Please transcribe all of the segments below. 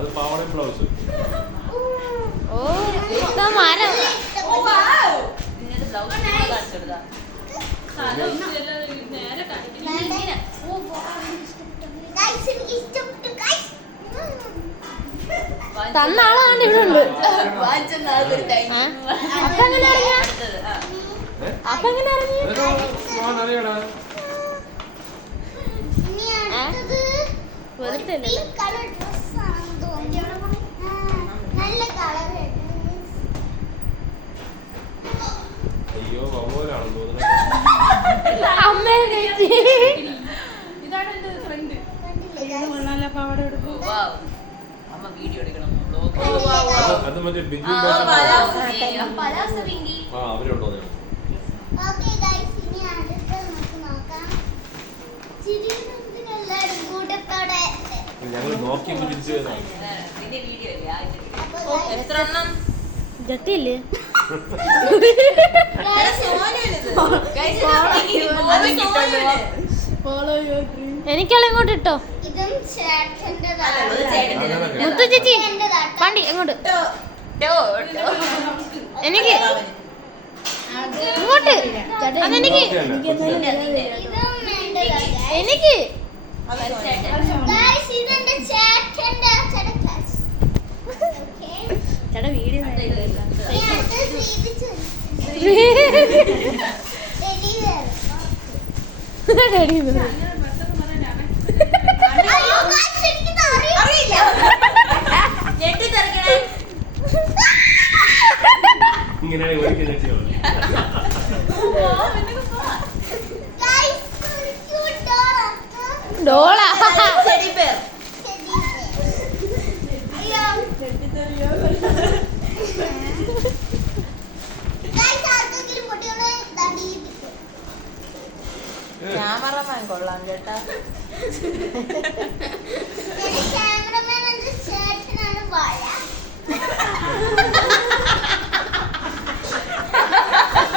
അത് പാവാടയും ബ്ലൗസ്. ഓ മരം തന്ന ആളാണ് ഇവിടെ ഉണ്ട്. അപ്പൊ എങ്ങനെ അറിയാ? അപ്പൊ എങ്ങനെ അറിഞ്ഞു? അയ്യോ വവ്വാലാണെന്ന് തോന്നുന്നു. ഇതാണ് എന്റെ ഫ്രണ്ട്. അത് മറ്റേ ബിജു അവരുണ്ടോ? ഞങ്ങൾ നോക്കി തിരിച്ചു ജട്ടില്ലേ? എനിക്കുള്ള ഇങ്ങോട്ട് ഇട്ടോ. മുത്തു ചേച്ചി വണ്ടി എങ്ങോട്ട്? എനിക്ക് ഇങ്ങോട്ട്. അതെനിക്ക് എനിക്ക് ചേട്ടാ വീഡിയോ ഇങ്ങനെയാണ് ഒരിക്കൽ ഡോള ക്യാമറമാൻ കൊള്ളാം കേട്ടാ.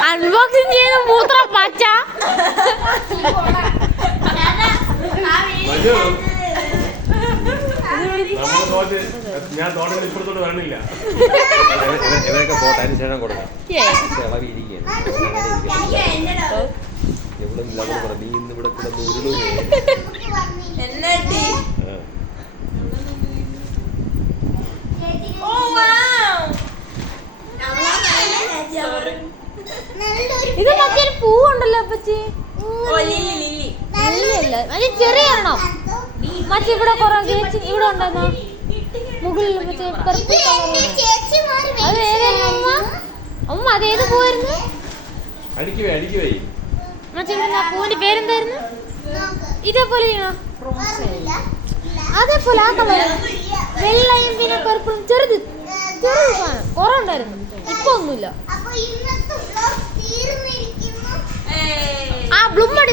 അൺബോക്സിംഗ് ചെയ്ത മൂത്രം പച്ച. ഞാൻ തോട്ടത്തിൽ ഇപ്പുറത്തോട്ട് വരണില്ല. ഇവരൊക്കെ പോട്ടെ, അതിന് ശേഷം കൊടുക്കാം. ഇളവിയിരിക്കുകയാണ് എവിടെ ഇല്ലാതെ നീ ഇന്ന് ഇവിടെ കിടന്ന് ഉരുളൂ. ഇത് മറ്റൊരു പൂവുണ്ടല്ലോ അപ്പച്ചി. ചെറിയ എണ്ണം മറ്റേ ഇവിടെ കൊറേ ഇവിടെ ഉണ്ടെന്നാ മുകളിൽ മറ്റേ പർപ്പിൾ കളർ. അത് ഏതായിരുന്നു അമ്മ? അമ്മ അതേത് പൂവായിരുന്നു? മറ്റേ പൂവിന്റെ പേരെന്തായിരുന്നു? ഇതേപോലെ അതേപോലെ ആ കളർ വെള്ളയും പിന്നെ പർപ്പിളും ചെറുത് ചെറുത് സാധനം കുറെ ഉണ്ടായിരുന്നു. ഇപ്പൊ ഒന്നുമില്ല. ആ ബ്ലൂമടി